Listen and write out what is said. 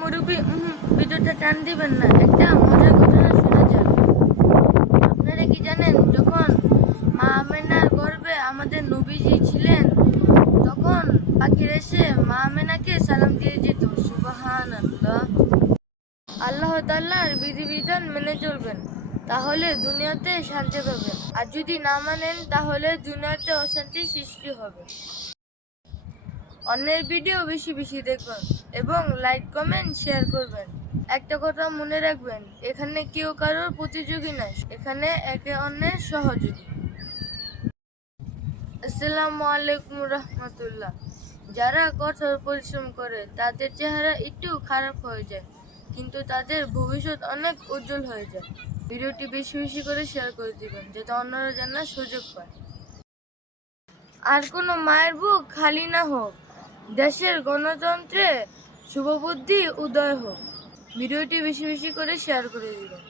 মুরব্বি ভিডিওটা টান দিবেন না, একটা মজার ঘটনা শোনা যাক। আপনারা কি জানেন, যখন মা আমেনার গর্ভে আমাদের নবীজি ছিলেন, তখন পাখির এসে মা আমেনাকে সালাম দিয়ে যেত। সুবহানাল্লাহ। আল্লাহ তাআলার বিধিবিধান মেনে চলবেন, তাহলে দুনিয়াতে শান্তি পাবেন, আর যদি না মানেন তাহলে দুনিয়াতে অশান্তি সৃষ্টি হবে। অন্যের ভিডিও বেশি বেশি দেখবেন এবং লাইক কমেন্ট শেয়ার করবেন। একটা কথা মনে রাখবেন, এখানে কেউ কারোর প্রতিযোগী নয়, এখানে একে অন্যের সহযোগী। আসসালামু আলাইকুম রাহমাতুল্লাহ। যারা কঠোর পরিশ্রম করে তাদের চেহারা একটু খারাপ হয়ে যায়, কিন্তু তাদের ভবিষ্যৎ অনেক উজ্জ্বল হয়ে যায়। ভিডিওটি বেশি বেশি করে শেয়ার করে দিবেন, যাতে অন্যরা জানার সুযোগ পায়। আর কোনো মায়ের বুক খালি না হোক, দেশের গণতন্ত্রে শুভবুদ্ধি উদয় হোক। ভিডিওটি বেশি বেশি করে শেয়ার করে দিবেন।